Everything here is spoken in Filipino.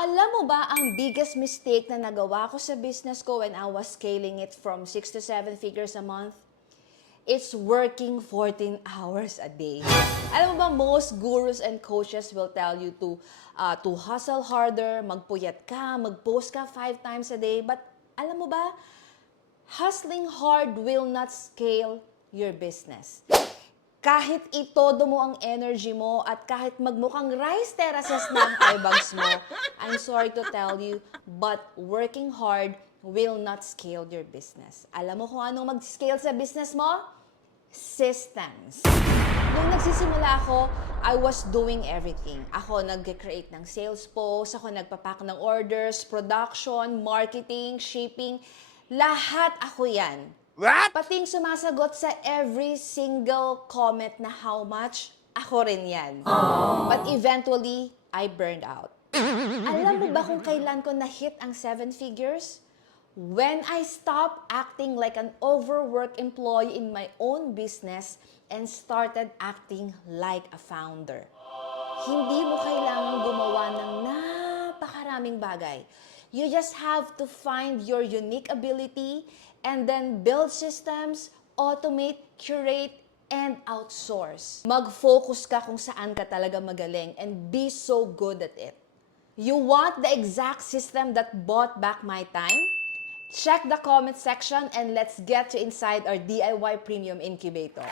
Alam mo ba ang biggest mistake na nagawa ko sa business ko when I was scaling it from 6 to 7 figures a month? It's working 14 hours a day. Alam mo ba, most gurus and coaches will tell you to hustle harder, magpuyat ka, mag-post ka 5 times a day. But alam mo ba, hustling hard will not scale your business. Kahit itodo mo ang energy mo at kahit magmukhang rice terraces na ang eye bags mo, I'm sorry to tell you, but working hard will not scale your business. Alam mo kung anong mag-scale sa business mo? Systems. Nung nagsisimula ako, I was doing everything. Ako nag-create ng sales posts, ako nagpapack ng orders, production, marketing, shipping. Lahat ako yan. What? Pati yung sumasagot sa every single comment na how much, ako rin yan. But eventually, I burned out. Alam mo ba kung kailan ko na-hit ang 7 figures? When I stopped acting like an overworked employee in my own business and started acting like a founder. Hindi mo kailangan gumawa ng napakaraming bagay. You just have to find your unique ability and then build systems, automate, curate, and outsource. Mag-focus ka kung saan ka talaga magaling and be so good at it. You want the exact system that bought back my time? Check the comment section and let's get you inside our DIY Premium Incubator.